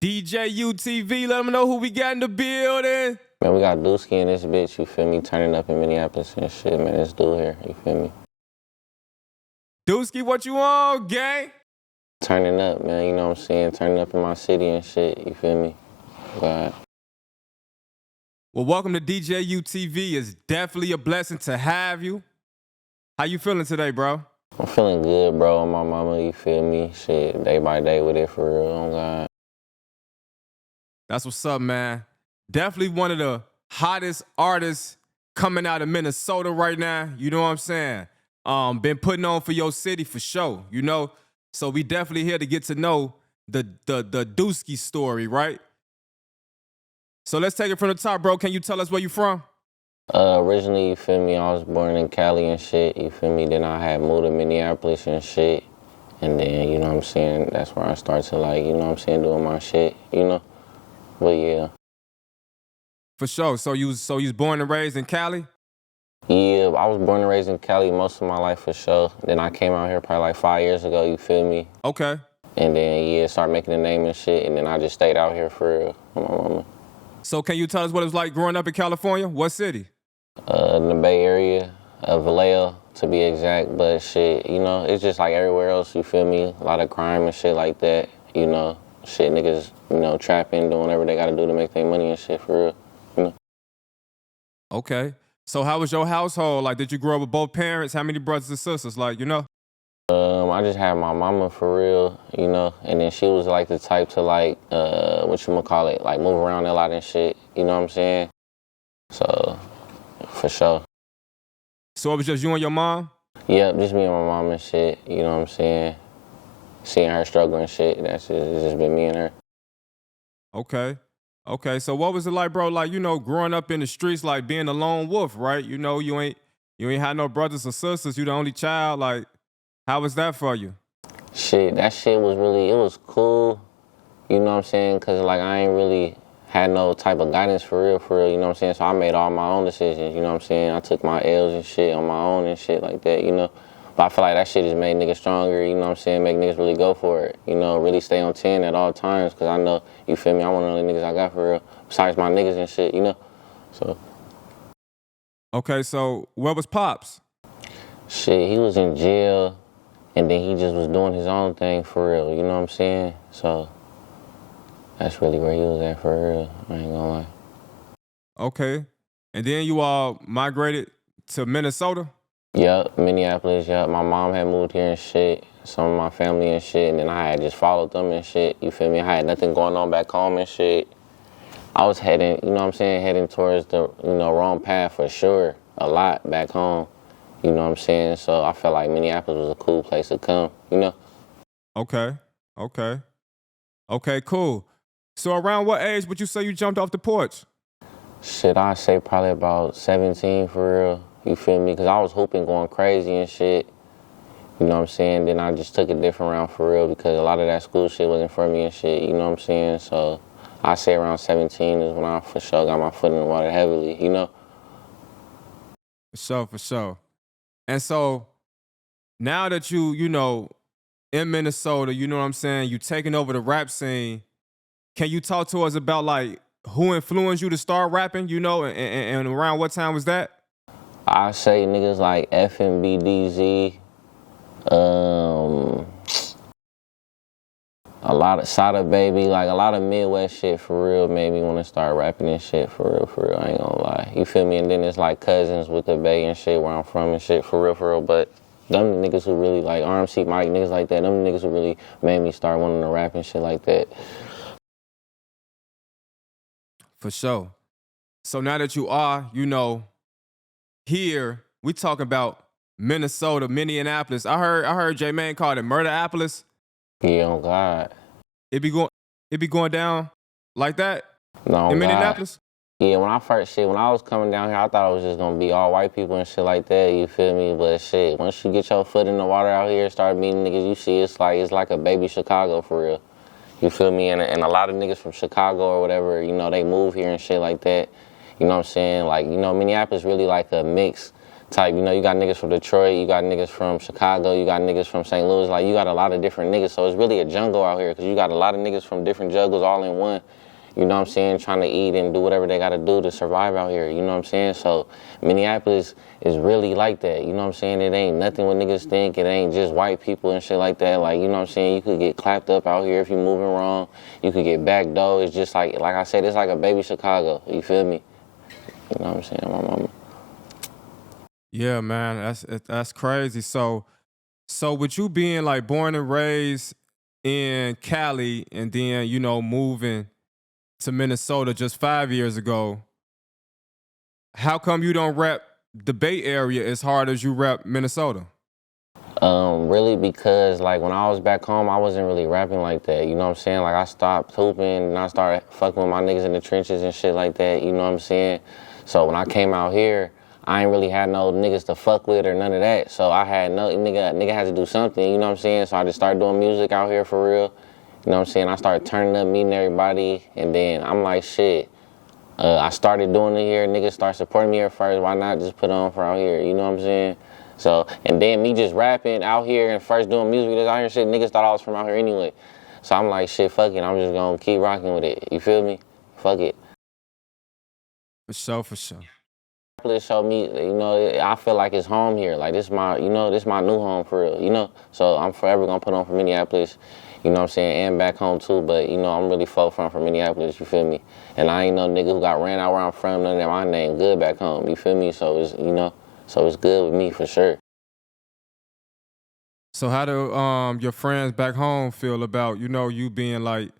DJ UTV, let them know who we got in the building. Man, we got Duski in this bitch, you feel me? Turning up in Minneapolis and shit, man. This dude here, you feel me? Duski, what you on, gang? Turning up, man, you know what I'm saying? Turning up in my city and shit, you feel me? God. Well, welcome to DJ UTV. It's definitely a blessing to have you. How you feeling today, bro? I'm feeling good, bro, on my mama, you feel me? Shit, day by day with it, for real, oh God. That's what's up, man. Definitely one of the hottest artists coming out of Minnesota right now. You know what I'm saying? Been putting on for your city for sure, you know? So we definitely here to get to know the Duski story, right? So let's take it from the top, bro. Can you tell us where you from? Originally, you feel me, I was born in Cali and shit, you feel me? Then I had moved to Minneapolis and shit. And then, you know what I'm saying, that's where I started to, like, you know what I'm saying, doing my shit, you know? But yeah. For sure. So you was born and raised in Cali? Yeah, I was born and raised in Cali most of my life for sure. Then I came out here probably like 5 years ago, you feel me? Okay. And then, yeah, started making a name and shit, and then I just stayed out here for real, with my mama. So can you tell us what it was like growing up in California? What city? In the Bay Area, Vallejo, to be exact, but shit, you know, it's just like everywhere else, you feel me? A lot of crime and shit like that, you know? Shit, niggas, you know, trapping, doing whatever they gotta do to make their money and shit, for real, you know? Okay. So how was your household? Like, did you grow up with both parents? How many brothers and sisters? Like, you know? I just had my mama for real, you know, and then she was like the type to like, whatchamacallit, like move around a lot and shit, you know what I'm saying? So, for sure. So it was just you and your mom? Yep, just me and my mom and shit, you know what I'm saying? Seeing her struggle and shit, it's just been me and her. Okay. Okay, so what was it like, bro? Like, you know, growing up in the streets, like being a lone wolf, right? You know, you ain't had no brothers or sisters. You the only child. Like, how was that for you? Shit, that shit was really, it was cool, you know what I'm saying? Cause like I ain't really had no type of guidance for real, you know what I'm saying? So I made all my own decisions, you know what I'm saying? I took my L's and shit on my own and shit like that, you know? But I feel like that shit has made niggas stronger, you know what I'm saying? Make niggas really go for it, you know? Really stay on 10 at all times, cause I know, you feel me? I'm one of the only niggas I got for real, besides my niggas and shit, you know? So. Okay, so where was Pops? Shit, he was in jail. And then he just was doing his own thing for real, you know what I'm saying? So that's really where he was at for real, I ain't gonna lie. Okay. And then you all migrated to Minnesota? Yup, Minneapolis, yup. My mom had moved here and shit, some of my family and shit, and then I had just followed them and shit, you feel me? I had nothing going on back home and shit. I was heading, you know what I'm saying, heading towards the, you know, wrong path for sure, a lot back home. You know what I'm saying? So I felt like Minneapolis was a cool place to come, you know? Okay, okay. Okay, cool. So around what age would you say you jumped off the porch? Shit, I'd say probably about 17 for real, you feel me? Because I was hooping, going crazy and shit, you know what I'm saying? Then I just took a different route for real because a lot of that school shit wasn't for me and shit, you know what I'm saying? So I'd say around 17 is when I for sure got my foot in the water heavily, you know? For sure, for sure. And so now that you know, in Minnesota, you know what I'm saying, you taking over the rap scene, can you talk to us about like who influenced you to start rapping, you know, and around what time was that? I say niggas like FYB a lot of Sada Baby, like a lot of Midwest shit for real made me want to start rapping and shit for real, I ain't gonna lie. You feel me? And then it's like cousins with the Bay and shit where I'm from and shit for real. But them niggas who really like RMC Mike, niggas like that, them niggas who really made me start wanting to rap and shit like that. For sure. So now that you are, you know, here, we talking about Minnesota, Minneapolis. I heard J Mane called it Murderopolis. Yeah, oh God. It be going down like that? No, in God. Minneapolis? Yeah, when I was coming down here, I thought it was just gonna be all white people and shit like that, you feel me? But shit, once you get your foot in the water out here, start meeting niggas, you see it's like a baby Chicago for real. You feel me? And a lot of niggas from Chicago or whatever, you know, they move here and shit like that. You know what I'm saying? Like, you know, Minneapolis really like a mix type. You know, you got niggas from Detroit, you got niggas from Chicago, you got niggas from St. Louis. Like, you got a lot of different niggas. So it's really a jungle out here because you got a lot of niggas from different jungles all in one. You know what I'm saying? Trying to eat and do whatever they got to do to survive out here. You know what I'm saying? So Minneapolis is really like that. You know what I'm saying? It ain't nothing what niggas think. It ain't just white people and shit like that. Like, you know what I'm saying? You could get clapped up out here if you moving wrong. You could get backdoored. It's just like I said, it's like a baby Chicago. You feel me? You know what I'm saying? My mama. Yeah, man, that's crazy. So with you being like born and raised in Cali and then, you know, moving to Minnesota just 5 years ago, how come you don't rep the Bay Area as hard as you rep Minnesota? Really because like when I was back home, I wasn't really rapping like that. You know what I'm saying? Like I stopped hooping and I started fucking with my niggas in the trenches and shit like that. You know what I'm saying? So when I came out here, I ain't really had no niggas to fuck with or none of that. So I had no nigga had to do something. You know what I'm saying? So I just started doing music out here for real. You know what I'm saying? I started turning up, meeting everybody, and then I'm like, shit. I started doing it here. Niggas start supporting me here first. Why not just put on for out here? You know what I'm saying? So, and then me just rapping out here and first doing music that's out here, shit, niggas thought I was from out here anyway. So I'm like, shit, fuck it. I'm just gonna keep rocking with it. You feel me? Fuck it. For sure, for sure. Minneapolis showed me, you know, I feel like it's home here. Like this my, you know, this my new home for real, you know? So I'm forever gonna put on for Minneapolis, you know what I'm saying, and back home too, but you know, I'm really forefront for Minneapolis, you feel me? And I ain't no nigga who got ran out where I'm from, none of that, my name good back home, you feel me? So it's, you know, so it's good with me for sure. So how do your friends back home feel about, you know, you being like,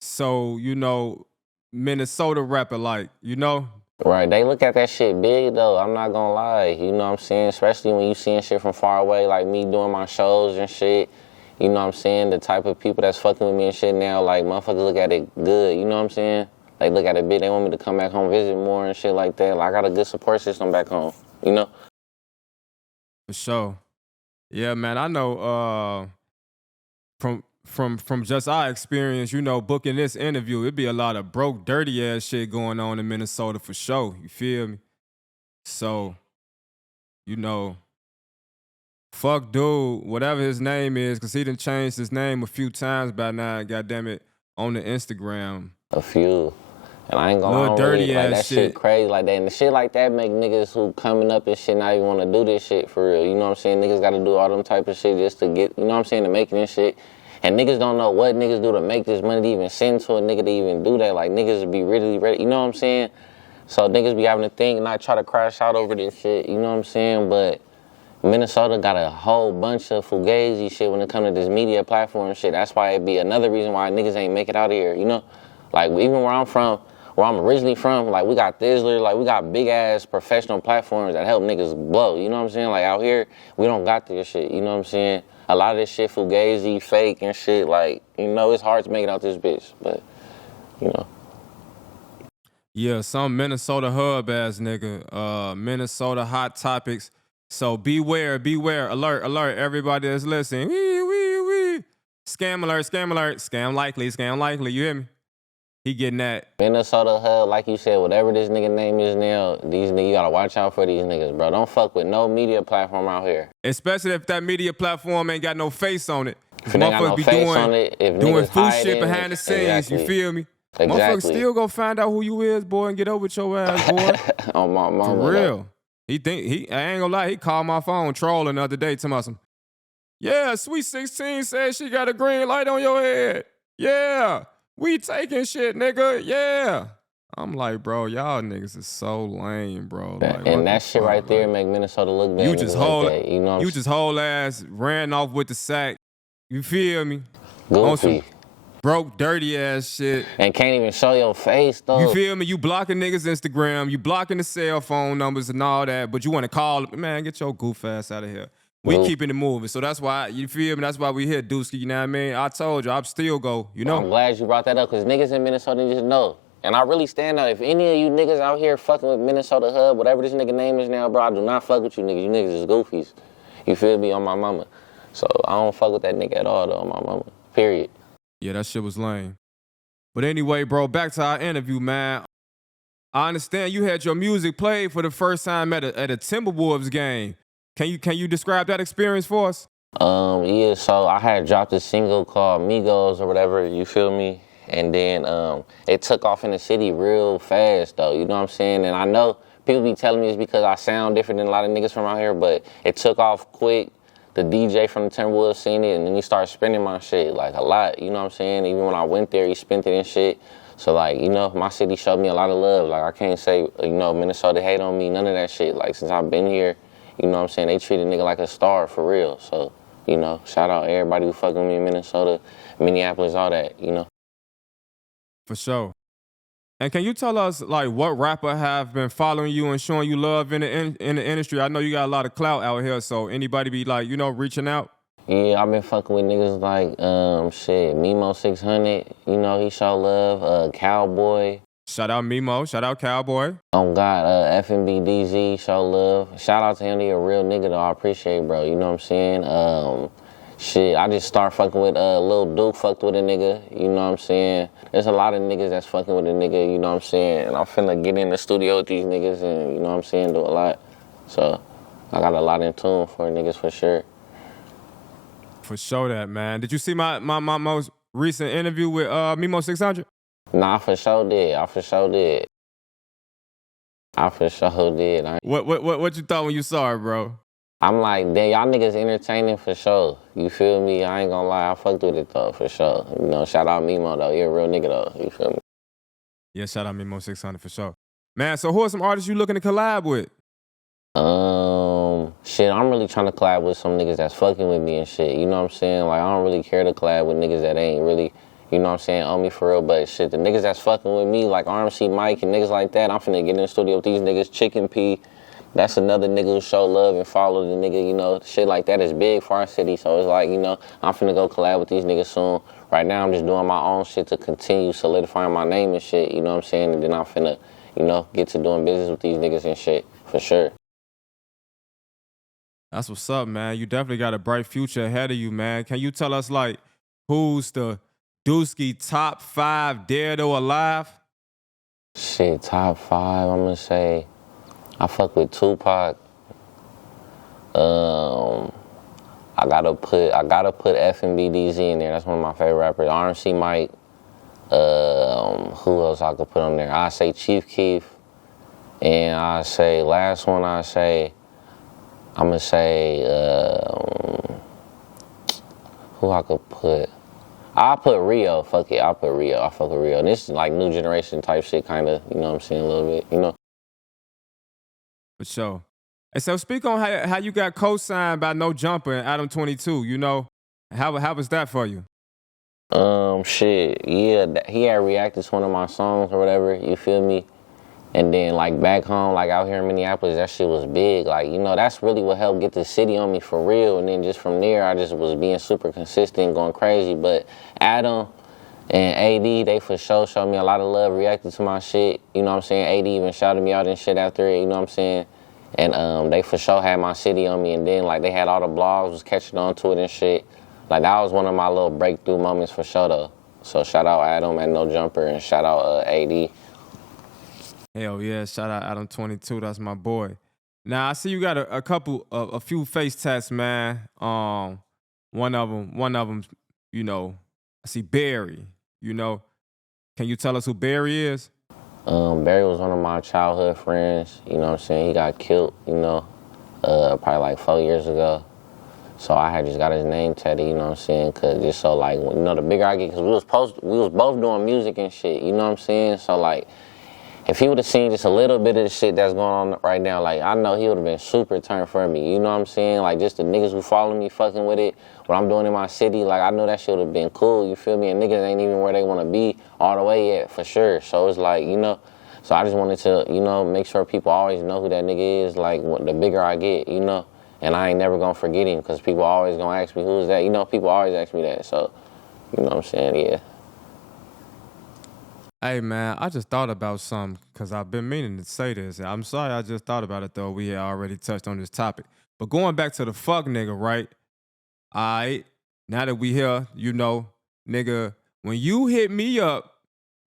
so, you know, Minnesota rapper like, you know? Right, they look at that shit big though, I'm not gonna lie, you know what I'm saying? Especially when you seeing shit from far away, like me doing my shows and shit, you know what I'm saying? The type of people that's fucking with me and shit now, like motherfuckers look at it good, you know what I'm saying? They look at it big, they want me to come back home, visit more and shit like that. Like I got a good support system back home, you know? For sure. Yeah, man, I know from just our experience, you know, booking this interview, it'd be a lot of broke, dirty ass shit going on in Minnesota for sure. You feel me? So, you know, fuck dude, whatever his name is, because he done changed his name a few times by now, goddamn it, on the Instagram. A few. And I ain't gonna lie, dirty really, like ass that shit crazy like that. And the shit like that make niggas who coming up and shit not even wanna do this shit for real. You know what I'm saying? Niggas gotta do all them type of shit just to get, you know what I'm saying, to make this shit. And niggas don't know what niggas do to make this money to even send to a nigga to even do that. Like niggas be really ready, you know what I'm saying? So niggas be having to think and not try to crash out over this shit, you know what I'm saying? But Minnesota got a whole bunch of fugazi shit when it comes to this media platform shit. That's why it be another reason why niggas ain't make it out of here, you know? Like even where I'm from, where I'm originally from, like we got Thizzler, like we got big ass professional platforms that help niggas blow, you know what I'm saying? Like out here, we don't got this shit, you know what I'm saying? A lot of this shit fugazi, fake and shit, like, you know, it's hard to make it out this bitch, but, you know. Yeah, some Minnesota hub ass nigga, Minnesota hot topics. So beware, alert, everybody that's listening. Wee. Scam alert, scam likely, you hear me? He getting that. Minnesota hub, like you said, whatever this nigga name is now, these niggas, you gotta watch out for these niggas, bro. Don't fuck with no media platform out here. Especially if that media platform ain't got no face on it. If it ain't got no face on it, if doing niggas fool hiding, shit behind the scenes, exactly. You feel me? Exactly. Motherfuckers still gonna find out who you is, boy, and get over with your ass, boy. On my mama. For real. I ain't gonna lie, he called my phone trolling the other day to me. Yeah, Sweet 16 said she got a green light on your head. Yeah. We taking shit, nigga. Yeah. I'm like, bro, y'all niggas is so lame, bro. Like, and that shit right there make Minnesota look bad. You just whole, like that, you know. You just whole ass ran off with the sack. You feel me? Goofy. Broke, dirty ass shit. And can't even show your face, though. You feel me? You blocking niggas' Instagram. You blocking the cell phone numbers and all that. But you want to call, man, get your goof ass out of here. We keeping it moving. So that's why, you feel me? That's why we here, Duski, you know what I mean? I told you, I'll still go, you know? I'm glad you brought that up, because niggas in Minnesota just know. And I really stand out. If any of you niggas out here fucking with Minnesota hub, whatever this nigga name is now, bro, I do not fuck with you niggas. You niggas is goofies. You feel me? On my mama. So I don't fuck with that nigga at all, though, on my mama. Period. Yeah, that shit was lame. But anyway, bro, back to our interview, man. I understand you had your music played for the first time at a Timberwolves game. Can you describe that experience for us? Yeah, so I had dropped a single called Migos or whatever, you feel me? And then it took off in the city real fast though, you know what I'm saying? And I know people be telling me it's because I sound different than a lot of niggas from out here, but it took off quick. The DJ from the Timberwolves seen it, and then he started spending my shit, like, a lot, you know what I'm saying? Even when I went there, he spent it and shit. So, like, you know, my city showed me a lot of love. Like, I can't say, you know, Minnesota hate on me, none of that shit. Like, since I've been here, you know what I'm saying, they treat a nigga like a star, for real. So, you know, shout out everybody who fucking with me in Minnesota, Minneapolis, all that, you know. For sure. And can you tell us, like, what rapper have been following you and showing you love in the industry? I know you got a lot of clout out here, so anybody be like, you know, reaching out? Yeah, I've been fucking with niggas like, shit, Mimo 600, you know, he show love, Cowboy. Shout out Mimo, shout out Cowboy. Oh God, FNB DZ, show love. Shout out to him, he a real nigga though, I appreciate bro, you know what I'm saying? Shit, I just start fucking with Lil Duke, fucked with a nigga, you know what I'm saying? There's a lot of niggas that's fucking with a nigga, you know what I'm saying? And I'm finna get in the studio with these niggas and, you know what I'm saying, do a lot. So, I got a lot in tune for niggas for sure. For sure that, man. Did you see my most recent interview with Mimo 600? Nah, I for sure did. I for sure did. What you thought when you saw it, bro? I'm like, damn, y'all niggas entertaining for sure. You feel me? I ain't gonna lie, I fucked with it though, for sure. You know, shout out Mimo though, he a real nigga though, you feel me? Yeah, shout out Mimo 600 for sure. Man, so who are some artists you looking to collab with? Shit, I'm really trying to collab with some niggas that's fucking with me and shit, you know what I'm saying? Like, I don't really care to collab with niggas that ain't really, you know what I'm saying, on me for real, but shit, the niggas that's fucking with me, like RMC Mike and niggas like that, I'm finna get in the studio with these niggas. Chicken P, that's another nigga who show love and follow the nigga, you know, shit like that is big for our city, so it's like, you know, I'm finna go collab with these niggas soon. Right now, I'm just doing my own shit to continue solidifying my name and shit, you know what I'm saying, and then I'm finna, you know, get to doing business with these niggas and shit, for sure. That's what's up, man. You definitely got a bright future ahead of you, man. Can you tell us, like, who's the Duski top 5 dead or alive? Shit, top 5, I'm gonna say, I fuck with Tupac. I gotta put FNB DZ in there. That's one of my favorite rappers. RMC Mike. Who else I could put on there? I say Chief Keef. And I say last one. I'm gonna say who I could put. I'll put Rio. Fuck it. I'll put Rio. I fuck with Rio. And this is like new generation type shit, kind of. You know what I'm saying? A little bit. You know. For sure. And so speak on how you got co-signed by No Jumper and Adam22, you know? How was that for you? Shit, yeah, he had reacted to one of my songs or whatever, you feel me? And then, like, back home, like, out here in Minneapolis, that shit was big. Like, you know, that's really what helped get the city on me for real. And then just from there, I just was being super consistent, going crazy. But Adam and AD, they for sure showed me a lot of love, reacted to my shit. You know what I'm saying? AD even shouted me out and shit after it, you know what I'm saying? And they for sure had my city on me. And then, like, they had all the blogs, was catching on to it and shit. Like, that was one of my little breakthrough moments for sure, though. So shout out Adam and No Jumper, and shout out AD. Hell yeah, shout out Adam22, that's my boy. Now, I see you got a few face tats, man. One of them, you know, I see Barry, you know. Can you tell us who Barry is? Barry was one of my childhood friends, you know what I'm saying? He got killed, you know, probably like 4 years ago. So I had just got his name tatted, you know what I'm saying? Cause just so like, you know, the bigger I get, cause we was both doing music and shit, you know what I'm saying? So like, if he would have seen just a little bit of the shit that's going on right now, like, I know he would have been super turned for me, you know what I'm saying? Like, just the niggas who follow me fucking with it, what I'm doing in my city, like, I know that shit would have been cool, you feel me? And niggas ain't even where they want to be all the way yet, for sure. So it's like, you know, so I just wanted to, you know, make sure people always know who that nigga is, like, the bigger I get, you know? And I ain't never gonna forget him, because people always gonna ask me, who's that? You know, people always ask me that, so, you know what I'm saying, yeah. Hey, man, I just thought about something because I've been meaning to say this. I'm sorry I just thought about it, though. We had already touched on this topic. But going back to the fuck nigga, right? All right, now that we here, you know, nigga, when you hit me up,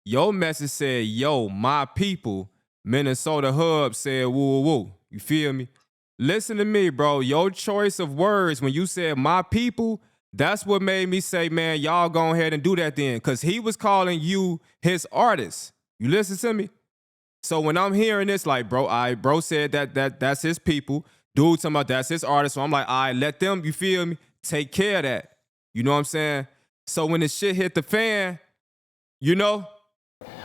your message said, yo, my people. Minnesota Hub said woo woo woo. You feel me? Listen to me, bro. Your choice of words when you said my people, that's what made me say, man, y'all go ahead and do that then. Cause he was calling you his artist. You listen to me? So when I'm hearing this, like, bro, bro said that's his people. Dude talking about that's his artist. So I'm like, all right, let them, you feel me, take care of that. You know what I'm saying? So when the shit hit the fan, you know?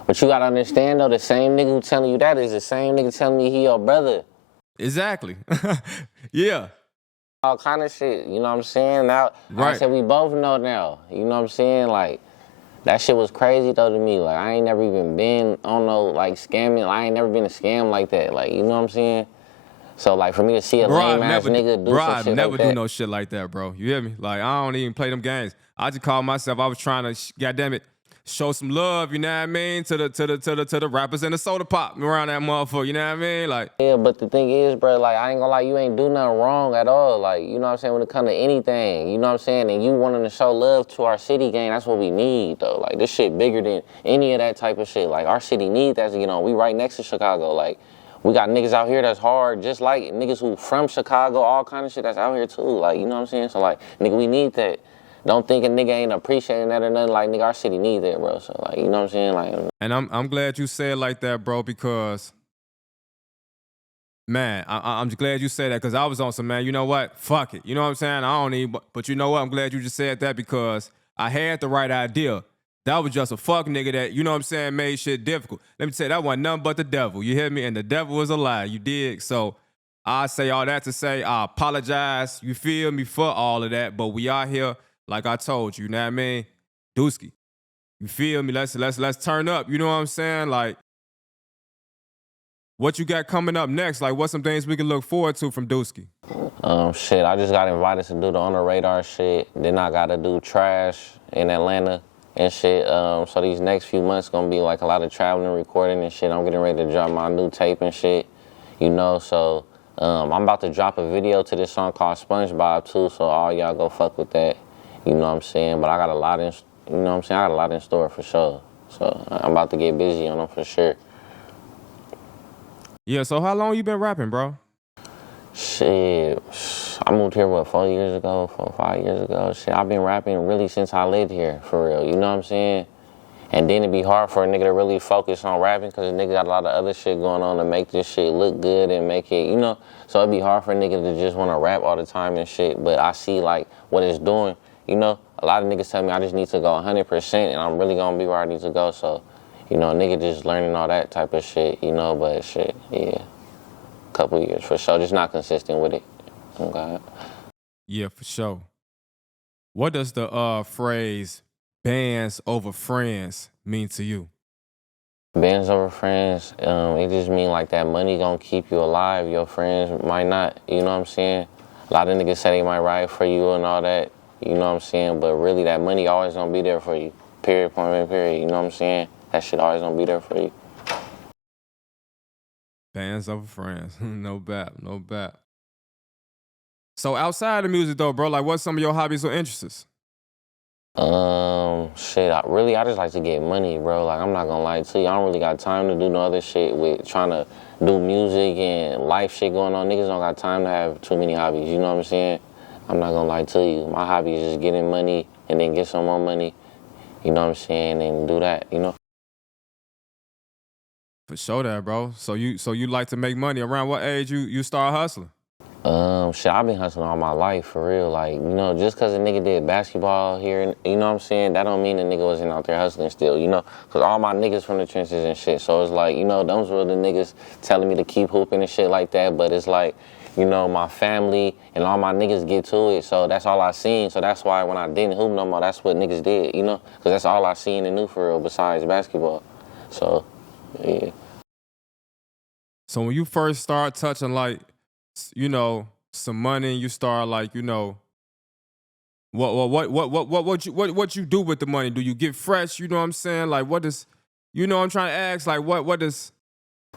But you gotta understand though, the same nigga who telling you that is the same nigga telling me he your brother. Exactly. Yeah. All kind of shit, you know what I'm saying? Now, Right. I said we both know now, you know what I'm saying? Like, that shit was crazy though to me. Like, I ain't never even been on no, like, scamming. I ain't never been a scam like that. Like, you know what I'm saying? So, like, for me to see a lame-ass nigga do some shit never like do that. no shit like that, bro. You hear me? Like, I don't even play them games. I just call myself, I was trying to, goddamn it, show some love, you know what I mean, to the rappers and the soda pop around that motherfucker, you know what I mean? Like, Yeah, but the thing is, bro, like, I ain't gonna lie, you ain't do nothing wrong at all. Like, you know what I'm saying, when it comes to anything, you know what I'm saying? And you wanting to show love to our city gang, that's what we need, though. Like, this shit bigger than any of that type of shit. Like, our city needs that, you know, we right next to Chicago. Like, we got niggas out here that's hard, just like niggas who from Chicago, all kind of shit that's out here, too. Like, you know what I'm saying? So, like, nigga, we need that. Don't think a nigga ain't appreciating that or nothing. Like, nigga, our city needs that, bro. So, like, you know what I'm saying? Like, and I'm glad you said it like that, bro, because, man, I'm just glad you said that because I was on some, man, you know what? Fuck it. You know what I'm saying? I don't need, but you know what? I'm glad you just said that because I had the right idea. That was just a fuck nigga that, you know what I'm saying, made shit difficult. Let me tell you, that wasn't nothing but the devil. You hear me? And the devil was a lie. You dig? So I say all that to say I apologize, you feel me, for all of that. But we are here, like I told you, you know what I mean? Duski. You feel me? Let's turn up. You know what I'm saying? Like, what you got coming up next? Like, what's some things we can look forward to from Duski? shit, I just got invited to do the On the Radar shit. Then I got to do Trash in Atlanta and shit. So these next few months gonna be like a lot of traveling, recording and shit. I'm getting ready to drop my new tape and shit, you know. So I'm about to drop a video to this song called SpongeBob too. So all y'all go fuck with that, you know what I'm saying. But I got a lot in, you know what I'm saying. I got a lot in store for sure. So I'm about to get busy on them for sure. Yeah, so how long you been rapping, bro? Shit, I moved here, 4 years ago, 5 years ago. Shit, I've been rapping really since I lived here, for real, you know what I'm saying? And then it'd be hard for a nigga to really focus on rapping because a nigga got a lot of other shit going on to make this shit look good and make it, you know? So it'd be hard for a nigga to just want to rap all the time and shit, but I see, like, what it's doing, you know? A lot of niggas tell me I just need to go 100% and I'm really gonna be where I need to go, so, you know, a nigga just learning all that type of shit, you know, but shit, yeah. Couple years for sure, just not consistent with it. Oh God. Yeah, for sure. What does the phrase bands over friends mean to you? Bands over friends, it just mean like that money gonna keep you alive. Your friends might not, you know what I'm saying? A lot of niggas say they might ride for you and all that, you know what I'm saying? But really that money always gonna be there for you. Period, point blank, period, you know what I'm saying? That shit always gonna be there for you. Bands over friends. No bad, no bad. So outside of music though, bro, like what's some of your hobbies or interests? Shit, I just like to get money, bro. Like, I'm not gonna lie to you. I don't really got time to do no other shit with trying to do music and life shit going on. Niggas don't got time to have too many hobbies, you know what I'm saying? I'm not gonna lie to you. My hobby is just getting money and then get some more money, you know what I'm saying, and do that, you know? For sure that, bro. So you like to make money. Around what age you start hustling? Shit, I've been hustling all my life, for real. Like, you know, just because a nigga did basketball here, you know what I'm saying, that don't mean a nigga wasn't out there hustling still, you know? Because all my niggas from the trenches and shit. So it's like, you know, those were the niggas telling me to keep hooping and shit like that. But it's like, you know, my family and all my niggas get to it. So that's all I seen. So that's why when I didn't hoop no more, that's what niggas did, you know? Because that's all I seen and knew, for real, besides basketball. So, yeah. So when you first start touching like, you know, some money and you start like, you know, what you do with the money? Do you get fresh? You know what I'm saying? Like what does, you know what I'm trying to ask? Like what does,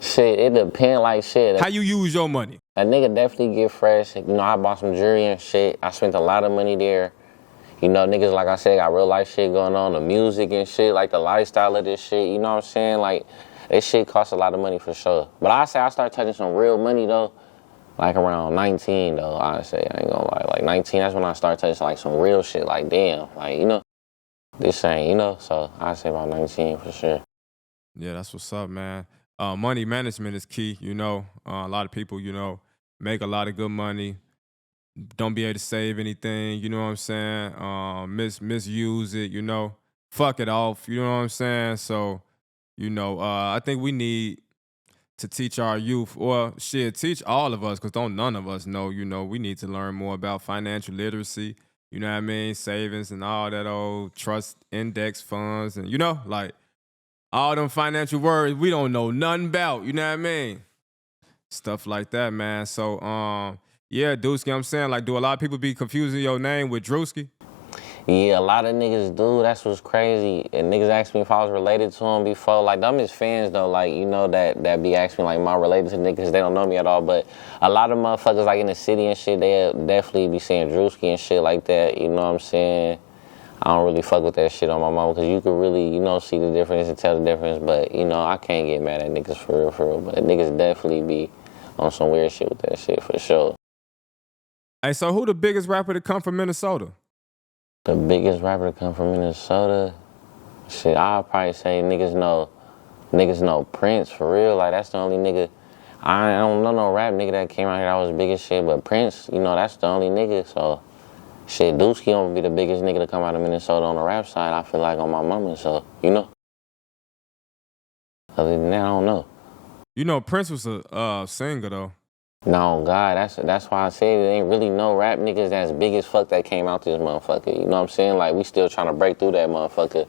Shit, it depend like shit. how you use your money? A nigga definitely get fresh. You know, I bought some jewelry and shit. I spent a lot of money there. You know, niggas, like I said, got real life shit going on, the music and shit, like the lifestyle of this shit, you know what I'm saying? Like, this shit costs a lot of money for sure. But I say I start touching some real money though, like around 19 though. I say I ain't gonna lie, like 19. That's when I start touching like some real shit. Like damn, like you know, this ain't you know. So I say about 19 for sure. Yeah, that's what's up, man. Money management is key. You know, a lot of people, you know, make a lot of good money, don't be able to save anything. You know what I'm saying? Misuse it. You know, fuck it off. You know what I'm saying? So, you know, I think we need to teach our youth, or shit, teach all of us, because don't none of us know. You know, we need to learn more about financial literacy. You know what I mean? Savings and all that old trust index funds, and you know, like all them financial words we don't know nothing about, you know what I mean? Stuff like that, man. So, yeah, Duski, I'm saying, like, do a lot of people be confusing your name with Druski? Yeah, a lot of niggas do. That's what's crazy. And niggas asked me if I was related to him before. Like, them is fans, though. Like, you know, that be asking me, like, am I related to niggas? They don't know me at all. But a lot of motherfuckers, like, in the city and shit, they'll definitely be saying Druski and shit like that. You know what I'm saying? I don't really fuck with that shit on my mama, because you could really, you know, see the difference and tell the difference. But, you know, I can't get mad at niggas for real. But niggas definitely be on some weird shit with that shit, for sure. Hey, so who the biggest rapper to come from Minnesota? The biggest rapper to come from Minnesota? Shit, I'll probably say niggas know Prince, for real. Like, that's the only nigga. I don't know no rap nigga that came out here that was big as shit, but Prince, you know, that's the only nigga, so. Shit, Duski gonna be the biggest nigga to come out of Minnesota on the rap side, I feel like, on my mama, so, you know. Other than that, I don't know. You know, Prince was a singer, though. No, God, that's why I said there ain't really no rap niggas that's big as fuck that came out this motherfucker, you know what I'm saying? Like, we still trying to break through that motherfucker,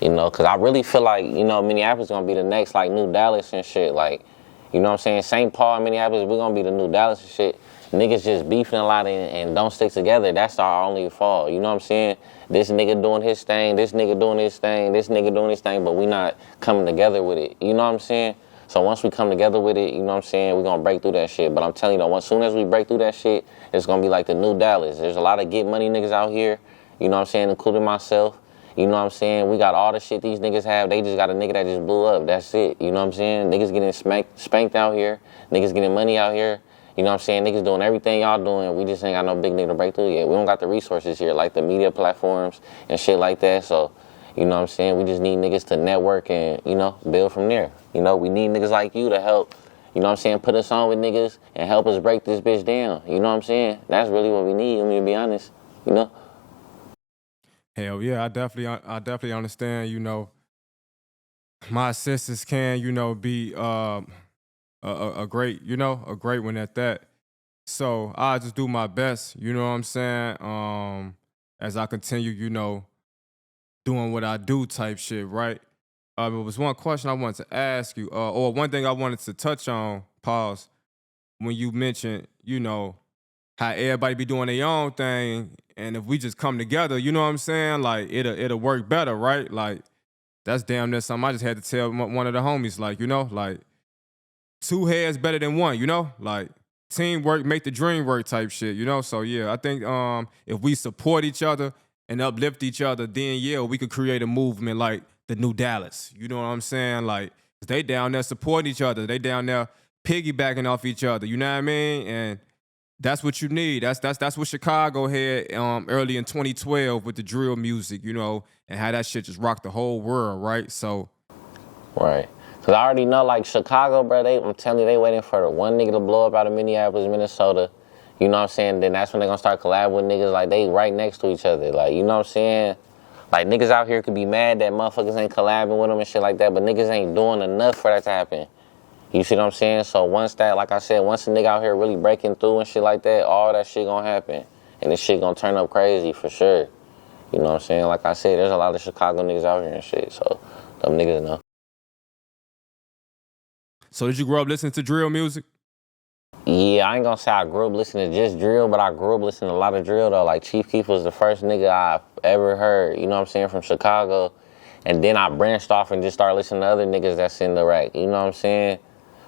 you know, because I really feel like, you know, Minneapolis gonna be the next, like, New Dallas and shit, like, you know what I'm saying? St. Paul and Minneapolis, we gonna be the New Dallas and shit. Niggas just beefing a lot and don't stick together. That's our only fault. You know what I'm saying? This nigga doing his thing, this nigga doing his thing, this nigga doing his thing, but we not coming together with it. You know what I'm saying? So once we come together with it, you know what I'm saying, we gonna break through that shit. But I'm telling you, as soon as we break through that shit, it's gonna be like the New Dallas. There's a lot of get money niggas out here, you know what I'm saying, including myself. You know what I'm saying? We got all the shit these niggas have. They just got a nigga that just blew up. That's it. You know what I'm saying? Niggas getting spanked out here. Niggas getting money out here. You know what I'm saying? Niggas doing everything y'all doing. We just ain't got no big nigga to break through yet. We don't got the resources here, like the media platforms and shit like that. So, you know what I'm saying? We just need niggas to network and, you know, build from there. You know, we need niggas like you to help, you know what I'm saying, put us on with niggas and help us break this bitch down. You know what I'm saying? That's really what we need, I mean, to be honest, you know? Hell yeah, I definitely understand, you know, my assistance can, you know, be a great, you know, a great one at that. So I just do my best, you know what I'm saying? As I continue, you know, doing what I do type shit, right? It was one question I wanted to ask you, or one thing I wanted to touch on, pause, when you mentioned, you know, how everybody be doing their own thing, and if we just come together, you know what I'm saying? Like, it'll work better, right? Like, that's damn near something I just had to tell one of the homies, like, you know, like, two heads better than one, you know? Like, teamwork make the dream work type shit, you know? So, yeah, I think if we support each other and uplift each other, then, yeah, we could create a movement like the New Dallas. You know what I'm saying? Like, they down there supporting each other. They down there piggybacking off each other, you know what I mean? And that's what you need. That's what Chicago had early in 2012 with the drill music, you know, and how that shit just rocked the whole world, right? So, Right. Because I already know, like, Chicago, bro, I'm telling you, they waiting for the one nigga to blow up out of Minneapolis, Minnesota. You know what I'm saying? Then that's when they gonna start collabing with niggas, like, they right next to each other. Like, you know what I'm saying? Like, niggas out here could be mad that motherfuckers ain't collabing with them and shit like that, but niggas ain't doing enough for that to happen. You see what I'm saying? So once that, like I said, once a nigga out here really breaking through and shit like that, all that shit gonna happen. And this shit gonna turn up crazy for sure. You know what I'm saying? Like I said, there's a lot of Chicago niggas out here and shit, so them niggas know. So did you grow up listening to drill music? Yeah, I ain't gonna say I grew up listening to just drill, but I grew up listening to a lot of drill, though. Like, Chief Keef was the first nigga I've ever heard, you know what I'm saying, from Chicago. And then I branched off and just started listening to other niggas that's in the rack, you know what I'm saying?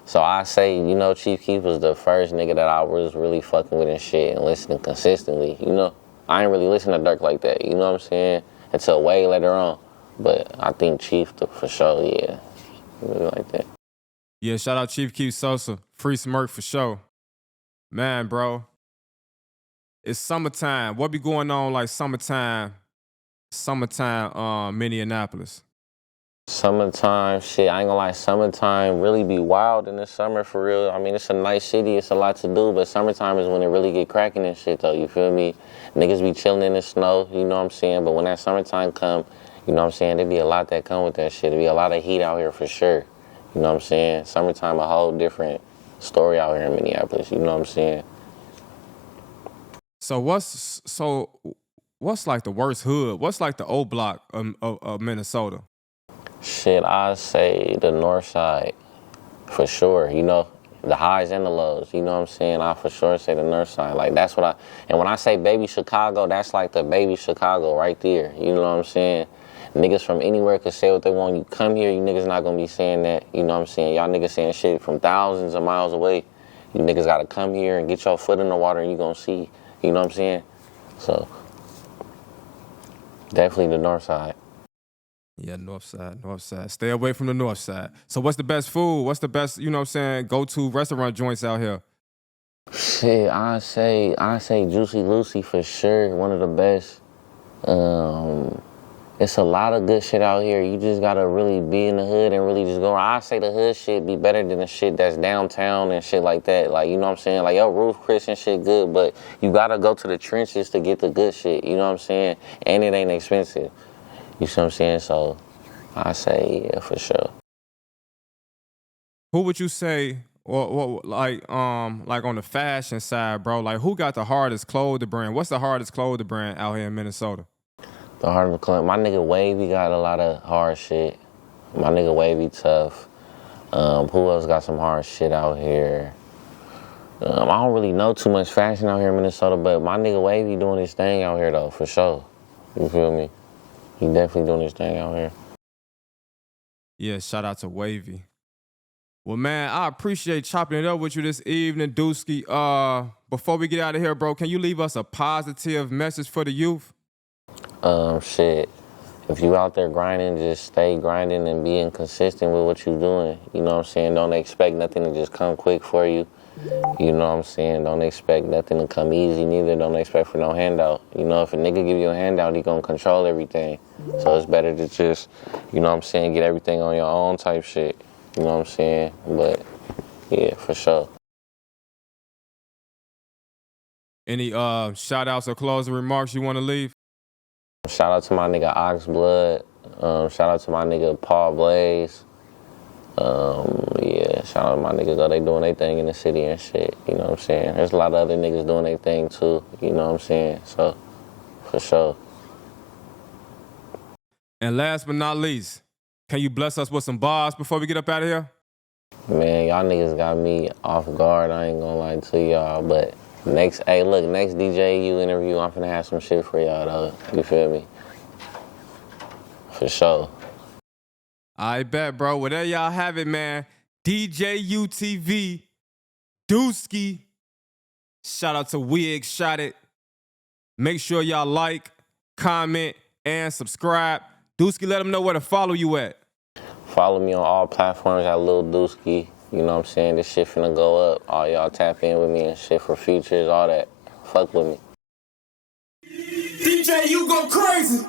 So I say, you know, Chief Keef was the first nigga that I was really fucking with and shit and listening consistently, you know? I ain't really listen to Dirk like that, you know what I'm saying, until way later on. But I think Chief, for sure, yeah. Really like that. Yeah, shout out Chief Keef Sosa. Free Smirk for sure. Man, bro. It's summertime. What be going on like summertime, Minneapolis? Summertime, shit, I ain't gonna lie, summertime really be wild in the summer for real. I mean, it's a nice city, it's a lot to do, but summertime is when it really get cracking and shit though, you feel me? Niggas be chilling in the snow, you know what I'm saying? But when that summertime come, you know what I'm saying, there be a lot that come with that shit. There be a lot of heat out here for sure. You know what I'm saying? Summertime, a whole different story out here in Minneapolis, you know what I'm saying? So what's like the worst hood? What's like the old block of Minnesota? Shit, I say the north side, for sure, you know, the highs and the lows, you know what I'm saying? I for sure say the north side, like that's what and when I say baby Chicago, that's like the baby Chicago right there, you know what I'm saying? Niggas from anywhere could say what they want. You come here, you niggas not gonna be saying that, you know what I'm saying? Y'all niggas saying shit from thousands of miles away. You niggas gotta come here and get your foot in the water and you gonna see, you know what I'm saying? So, definitely the north side. Yeah, north side. Stay away from the north side. So what's the best food? What's the best, you know what I'm saying, go-to restaurant joints out here? Shit, I say Juicy Lucy for sure, one of the best. It's a lot of good shit out here. You just gotta really be in the hood and really just go. I say the hood shit be better than the shit that's downtown and shit like that. Like, you know what I'm saying? Like, yo, Roof Chris and shit good, but you gotta go to the trenches to get the good shit, you know what I'm saying? And it ain't expensive. You see what I'm saying? So I say, yeah, for sure. Who would you say, or like on the fashion side, bro? Like, who got the hardest clothing brand? What's the hardest clothing brand out here in Minnesota? The hardest club. My nigga Wavy got a lot of hard shit. My nigga Wavy tough. Who else got some hard shit out here? I don't really know too much fashion out here in Minnesota, but my nigga Wavy doing his thing out here though, for sure. You feel me? He definitely doing his thing out here. Yeah, shout out to Wavy. Well, man, I appreciate chopping it up with you this evening, Duski. Before we get out of here, bro, can you leave us a positive message for the youth? Shit. If you out there grinding, just stay grinding and being consistent with what you're doing. You know what I'm saying? Don't expect nothing to just come quick for you. You know what I'm saying? Don't expect nothing to come easy, neither don't expect for no handout. You know, if a nigga give you a handout, he gonna control everything. So it's better to just, you know what I'm saying, get everything on your own type shit. You know what I'm saying? But, yeah, for sure. Any shout-outs or closing remarks you want to leave? Shout out to my nigga Oxblood. Shout out to my nigga Paul Blaze. Yeah, shout out to my niggas, though. They doing their thing in the city and shit. You know what I'm saying? There's a lot of other niggas doing their thing too. You know what I'm saying? So, for sure. And last but not least, can you bless us with some bars before we get up out of here? Man, y'all niggas got me off guard. I ain't gonna lie to y'all, but next DJU interview, I'm finna have some shit for y'all though. You feel me? For sure. I bet, bro. Well, there y'all have it, man. DJU TV, Duski. Shout out to Wig Shot It. Make sure y'all like, comment, and subscribe. Duski, let them know where to follow you at. Follow me on all platforms at Lil Duski. You know what I'm saying? This shit finna go up. All y'all tap in with me and shit for futures, all that. Fuck with me. DJ, you go crazy.